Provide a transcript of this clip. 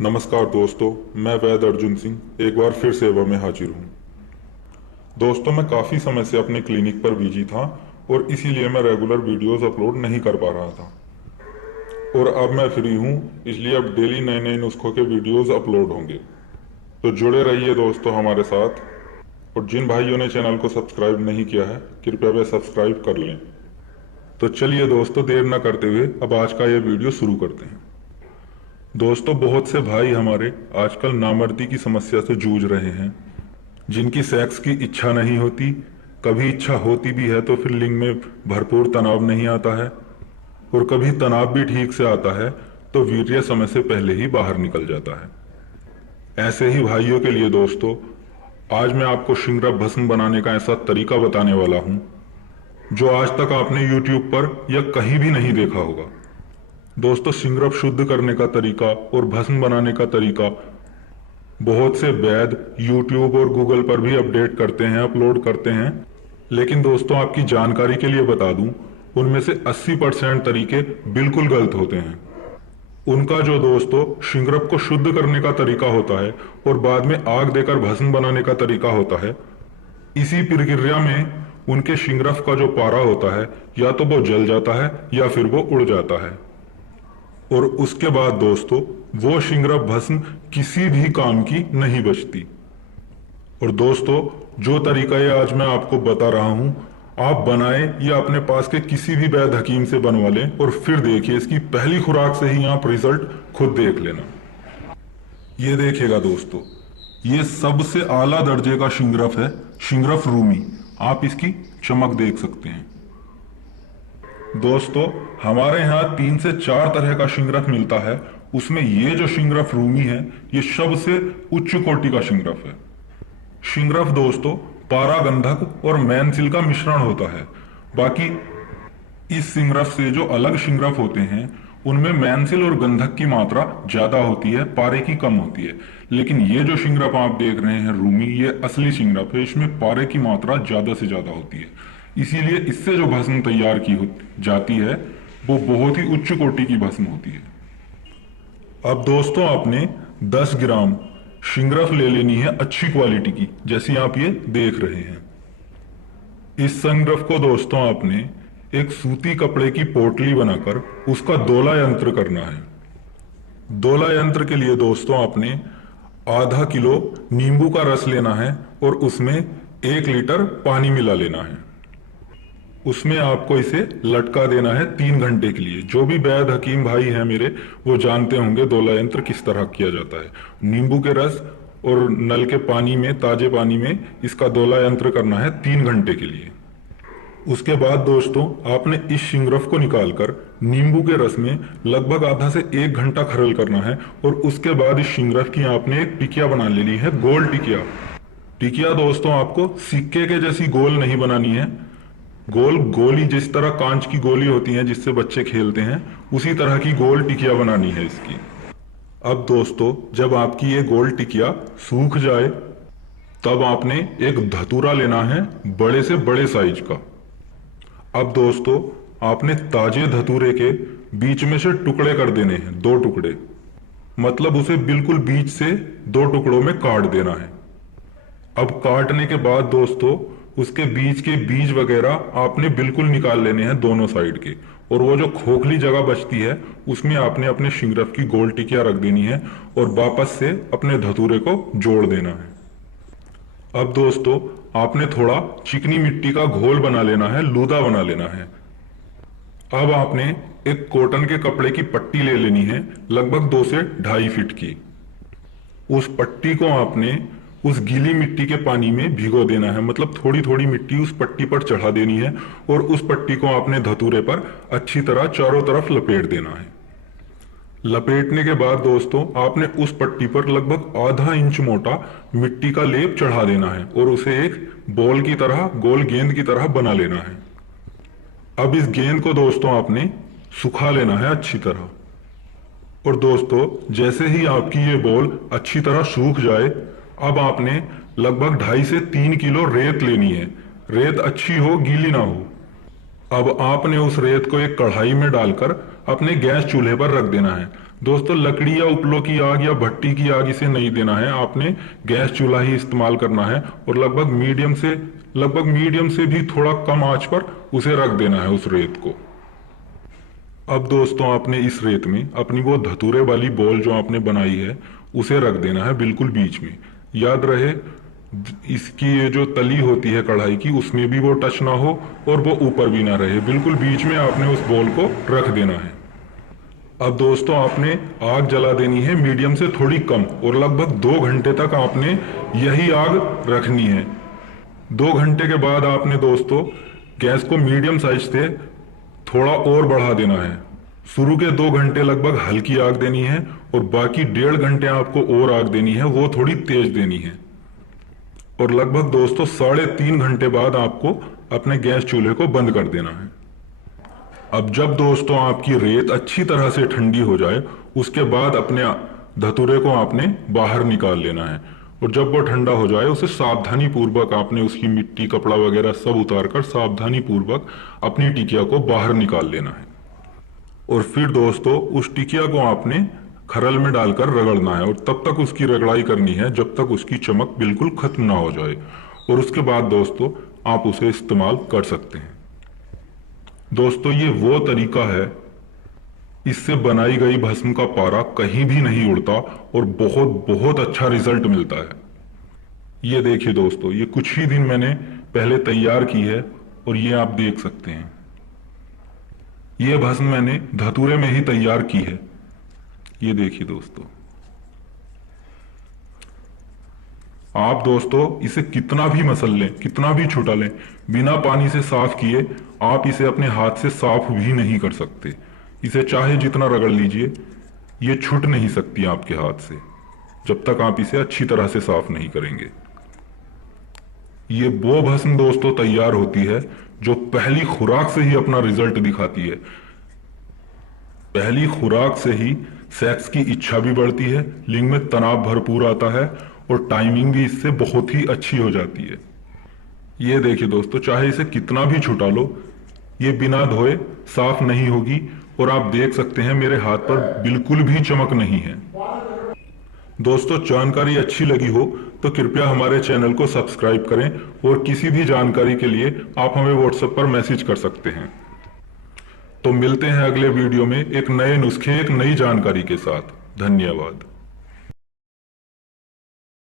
नमस्कार दोस्तों, मैं वैद अर्जुन सिंह एक बार फिर सेवा में हाजिर हूँ। दोस्तों, मैं काफ़ी समय से अपने क्लिनिक पर बिजी था और इसीलिए मैं रेगुलर वीडियोस अपलोड नहीं कर पा रहा था। और अब मैं फ्री हूँ, इसलिए अब डेली नए नए नुस्खों के वीडियोस अपलोड होंगे। तो जुड़े रहिए दोस्तों हमारे साथ। और जिन भाइयों ने चैनल को सब्सक्राइब नहीं किया है, कृपया वे सब्सक्राइब कर लें। तो चलिए दोस्तों, देर न करते हुए अब आज का ये वीडियो शुरू करते हैं। दोस्तों, बहुत से भाई हमारे आजकल नामर्दी की समस्या से जूझ रहे हैं, जिनकी सेक्स की इच्छा नहीं होती, कभी इच्छा होती भी है तो फिर लिंग में भरपूर तनाव नहीं आता है, और कभी तनाव भी ठीक से आता है तो वीर्य समय से पहले ही बाहर निकल जाता है। ऐसे ही भाइयों के लिए दोस्तों, आज मैं आपको शिंगरा भस्म बनाने का ऐसा तरीका बताने वाला हूं जो आज तक आपने YouTube पर या कहीं भी नहीं देखा होगा। दोस्तों, शिंगरफ शुद्ध करने का तरीका और भस्म बनाने का तरीका बहुत से वैद यूट्यूब और गूगल पर भी अपडेट करते हैं, अपलोड करते हैं। लेकिन दोस्तों, आपकी जानकारी के लिए बता दूं, उनमें से 80% तरीके बिल्कुल गलत होते हैं। उनका जो दोस्तों शिंगरफ को शुद्ध करने का तरीका होता है और बाद में आग देकर भस्म बनाने का तरीका होता है, इसी प्रक्रिया में उनके शिंगरफ का जो पारा होता है या तो वो जल जाता है या फिर वो उड़ जाता है। और उसके बाद दोस्तों वो शिंगरफ भस्म किसी भी काम की नहीं बचती। और दोस्तों, जो तरीका ये आज मैं आपको बता रहा हूं, आप बनाएं या अपने पास के किसी भी वैद्य हकीम से बनवा लें और फिर देखिए, इसकी पहली खुराक से ही आप रिजल्ट खुद देख लेना। ये देखिएगा दोस्तों, ये सबसे आला दर्जे का शिंगरफ है, शिंगरफ रूमी। आप इसकी चमक देख सकते हैं। दोस्तों, हमारे यहाँ 3 से 4 तरह का शिंगरफ मिलता है। उसमें ये जो शिंगरफ रूमी है, ये सबसे उच्च कोटि का शिंगरफ है। शिंगरफ दोस्तों पारा गंधक और मैनसिल का मिश्रण होता है। बाकी इस शिंगरफ से जो अलग शिंगरफ होते हैं, उनमें मैनसिल और गंधक की मात्रा ज्यादा होती है, पारे की कम होती है। लेकिन ये जो शिंगरफ आप देख रहे हैं रूमी, ये असली शिंगरफ है। इसमें पारे की मात्रा ज्यादा से ज्यादा होती है। इसीलिए इससे जो भस्म तैयार की जाती है वो बहुत ही उच्च कोटि की भस्म होती है। अब दोस्तों, आपने 10 ग्राम शिंगरफ ले लेनी है अच्छी क्वालिटी की, जैसी आप ये देख रहे हैं। इस शिंगरफ को दोस्तों आपने एक सूती कपड़े की पोटली बनाकर उसका दोला यंत्र करना है। दोला यंत्र के लिए दोस्तों आपने आधा किलो नींबू का रस लेना है और उसमें 1 लीटर पानी मिला लेना है। उसमें आपको इसे लटका देना है 3 घंटे के लिए। जो भी वैद्य हकीम भाई हैं मेरे, वो जानते होंगे दोला यंत्र किस तरह किया जाता है। नींबू के रस और नल के पानी में, ताजे पानी में इसका दोला यंत्र करना है 3 घंटे के लिए। उसके बाद दोस्तों आपने इस शिंगरफ को निकालकर नींबू के रस में लगभग आधा से 1 घंटा खरल करना है। और उसके बाद इस शिंगरफ की आपने एक टिकिया बना लेनी है, गोल टिकिया। टिकिया दोस्तों आपको सिक्के के जैसी गोल नहीं बनानी है। गोली जिस तरह कांच की गोली होती है जिससे बच्चे खेलते हैं, उसी तरह की गोल टिकिया बनानी है इसकी। अब दोस्तों, जब आपकी ये गोल टिकिया सूख जाए, तब आपने एक धतूरा लेना है बड़े से बड़े साइज का। अब दोस्तों आपने ताजे धतूरे के बीच में से टुकड़े कर देने हैं, 2 टुकड़े। मतलब उसे बिल्कुल बीच से 2 टुकड़ों में काट देना है। अब काटने के बाद दोस्तों उसके बीच के बीज वगैरह आपने बिल्कुल निकाल लेने हैं दोनों साइड के। और वो जो खोखली जगह बचती है, उसमें आपने अपने शिंगरफ की गोल टिकिया रख देनी है और वापस से अपने धतूरे को जोड़ देना है। अब दोस्तों आपने थोड़ा चिकनी मिट्टी का घोल बना लेना है, लूदा बना लेना है। अब आपने एक कॉटन के कपड़े की पट्टी ले लेनी है, लगभग 2 से 2.5 फीट की। उस पट्टी को आपने उस गीली मिट्टी के पानी में भिगो देना है। मतलब थोड़ी थोड़ी मिट्टी उस पट्टी पर चढ़ा देनी है और उस पट्टी को आपने धतूरे पर अच्छी तरह चारों तरफ लपेट देना है। लपेटने के बाद दोस्तों आपने उस पट्टी पर लगभग आधा इंच मोटा मिट्टी का लेप चढ़ा देना है और उसे एक बॉल की तरह, गोल गेंद की तरह बना लेना है। अब इस गेंद को दोस्तों आपने सुखा लेना है अच्छी तरह। और दोस्तों जैसे ही आपकी ये बॉल अच्छी तरह सूख जाए, अब आपने लगभग 2.5 से 3 किलो रेत लेनी है। रेत अच्छी हो, गीली ना हो। अब आपने उस रेत को एक कढ़ाई में डालकर अपने गैस चूल्हे पर रख देना है। दोस्तों लकड़ी या उपलों की आग या भट्टी की आग इसे नहीं देना है, आपने गैस चूल्हा ही इस्तेमाल करना है और लगभग मीडियम से भी थोड़ा कम आंच पर उसे रख देना है उस रेत को। अब दोस्तों आपने इस रेत में अपनी वो धतूरे वाली बॉल जो आपने बनाई है उसे रख देना है बिल्कुल बीच में। याद रहे इसकी ये जो तली होती है कढ़ाई की उसमें भी वो टच ना हो और वो ऊपर भी ना रहे, बिल्कुल बीच में आपने उस बॉल को रख देना है। अब दोस्तों आपने आग जला देनी है मीडियम से थोड़ी कम और लगभग 2 घंटे तक आपने यही आग रखनी है। 2 घंटे के बाद आपने दोस्तों गैस को मीडियम साइज से थोड़ा और बढ़ा देना है। शुरू के 2 घंटे लगभग हल्की आग देनी है और बाकी 1.5 घंटे आपको और आग देनी है, वो थोड़ी तेज देनी है। और लगभग दोस्तों 3.5 घंटे बाद आपको अपने गैस चूल्हे को बंद कर देना है। अब जब दोस्तों आपकी रेत अच्छी तरह से ठंडी हो जाए उसके बाद अपने धतूरे को आपने बाहर निकाल लेना है और जब वो ठंडा हो जाए उसे सावधानी पूर्वक आपने उसकी मिट्टी कपड़ा वगैरह सब उतार कर सावधानी पूर्वक अपनी टिकिया को बाहर निकाल लेना है। और फिर दोस्तों उस टिकिया को आपने खरल में डालकर रगड़ना है और तब तक उसकी रगड़ाई करनी है जब तक उसकी चमक बिल्कुल खत्म ना हो जाए और उसके बाद दोस्तों आप उसे इस्तेमाल कर सकते हैं। दोस्तों ये वो तरीका है, इससे बनाई गई भस्म का पारा कहीं भी नहीं उड़ता और बहुत बहुत अच्छा रिजल्ट मिलता है। ये देखिए दोस्तों, ये कुछ ही दिन मैंने पहले तैयार की है और ये आप देख सकते हैं। ये भस्म मैंने धतूरे में ही तैयार की है। ये देखिए दोस्तों, आप दोस्तों इसे कितना भी मसल लें, कितना भी छुटा लें, बिना पानी से साफ किए आप इसे अपने हाथ से साफ भी नहीं कर सकते। इसे चाहे जितना रगड़ लीजिए ये छूट नहीं सकती आपके हाथ से जब तक आप इसे अच्छी तरह से साफ नहीं करेंगे। ये वो भस्म दोस्तों तैयार होती है जो पहली खुराक से ही अपना रिजल्ट दिखाती है। पहली खुराक से ही सेक्स की इच्छा भी बढ़ती है, लिंग में तनाव भरपूर आता है और टाइमिंग भी इससे बहुत ही अच्छी हो जाती है। ये देखिए दोस्तों, चाहे इसे कितना भी छुटा लो ये बिना धोए साफ नहीं होगी और आप देख सकते हैं मेरे हाथ पर बिल्कुल भी चमक नहीं है। दोस्तों जानकारी अच्छी लगी हो तो कृपया हमारे चैनल को सब्सक्राइब करें और किसी भी जानकारी के लिए आप हमें व्हाट्सएप पर मैसेज कर सकते हैं। तो मिलते हैं अगले वीडियो में एक नए नुस्खे, एक नई जानकारी के साथ। धन्यवाद।